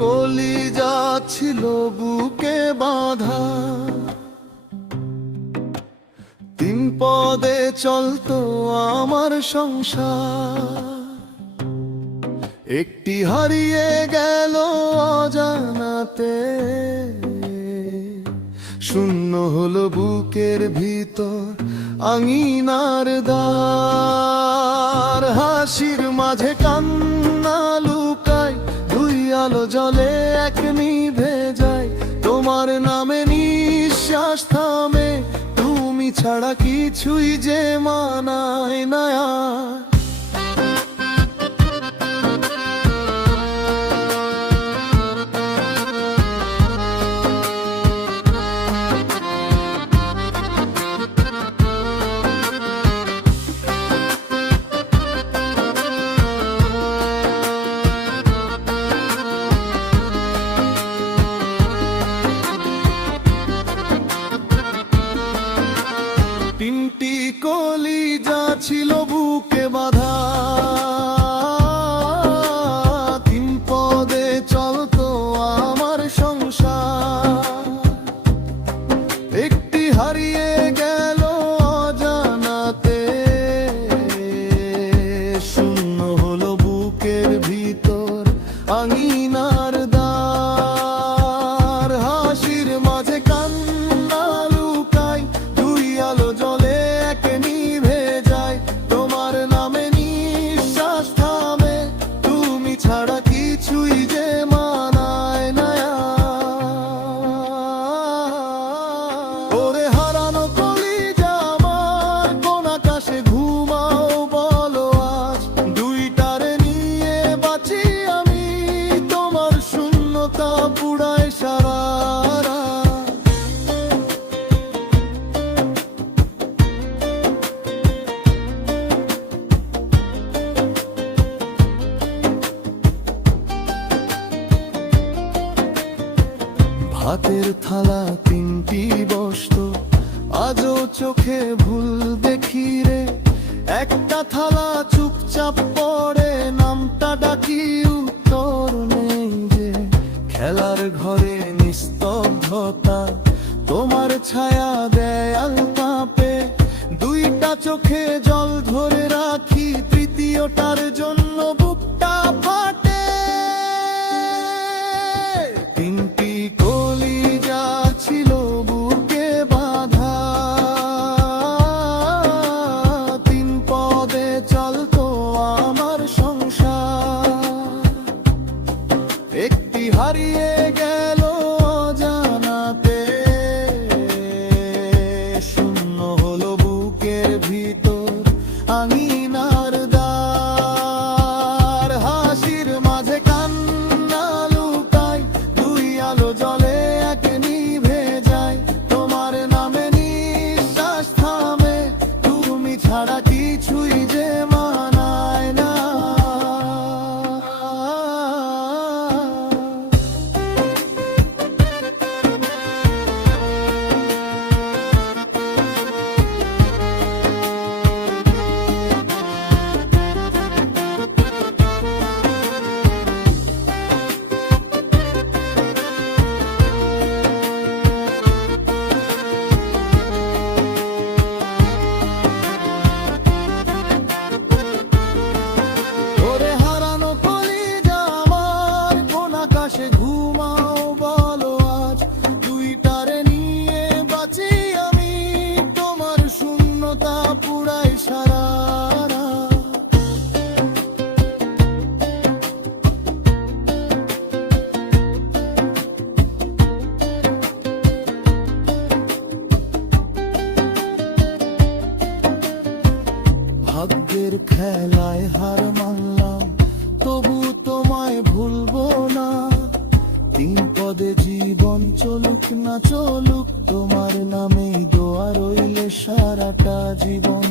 কলিজা ছিল বুকে বাঁধা, 3 পদে চলতো আমার সংসার। একটি হারিয়ে গেল অজানাতে, শূন্য হলো বুকের ভিতর আঙিনার দ্বার। হাসির মাঝে কান্না লুকায়, 2 আলো জলে এক নিভে যায়। তোমার নামে নিঃশ্বাস থামে, তুমি ছাড়া কিছুই যে মানায় না। তিনটি কলিজা ছিল বুকে বাঁধা, 3 পদে চলতো আমার সংসার। একটি হারিয়ে গেল অজানাতে, শূন্য হলো বুকের ভিতর আঙিনার দ্বার। হাসির মাঝে কান্না লুকায়, 2 আলো জলে এক নিভে যায়। তোমার নামে নিঃশ্বাস থামে, তুমি ছাড়া কিছুই যে মানায় না। ওরে হারানো কলিজা আমার, কোন আকাশে ঘুমাও বলো আজ। 2টারে নিয়ে বাঁচি আমি, তোমার শূন্যতা পুড়ায় সারা রাত। ভাতের থালা 3টি বসতো, আজও চোখে ভুল দেখি রে। একটা থালা চুপচাপ পড়ে, নামটা ডাকি উত্তর নেই যে। খেলার ঘরে নিস্তব্ধতা, তোমার ছায়া দেয়াল কাঁপে। 2টা চোখে জল ধরে রাখি, 3য়টার জন্য বুকটা ফাটে। 3টি কলিজা ছিল বুকে বাঁধা, 3 পদে চলতো আমার সংসার। একটি হারিয়ে গেল অজানাতে, শূন্য হলো বুকের ভিতর আঙিনার দ্বার। হাসির মাঝে কান্না লুকায়, 2 আলো জলে এক নিভে যায়। তোমার নামে নিঃশ্বাস থামে, তুমি ছাড়া কিছুই যে মানায় না। ওরে হারানো কলিজা আমার, কোন আকাশে ঘুমাও বলো আজ। 2টারে নিয়ে বাঁচি আমি, তোমার শূন্যতা পুড়ায় সারা রাত। ভাগ্যের খেলায় হার মানলাম, তবু তোমায় ভুলবো না। 3 পদে জীবন চলুক না চলুক, তোমার নামেই দোয়া রইলে সারাটা জীবন।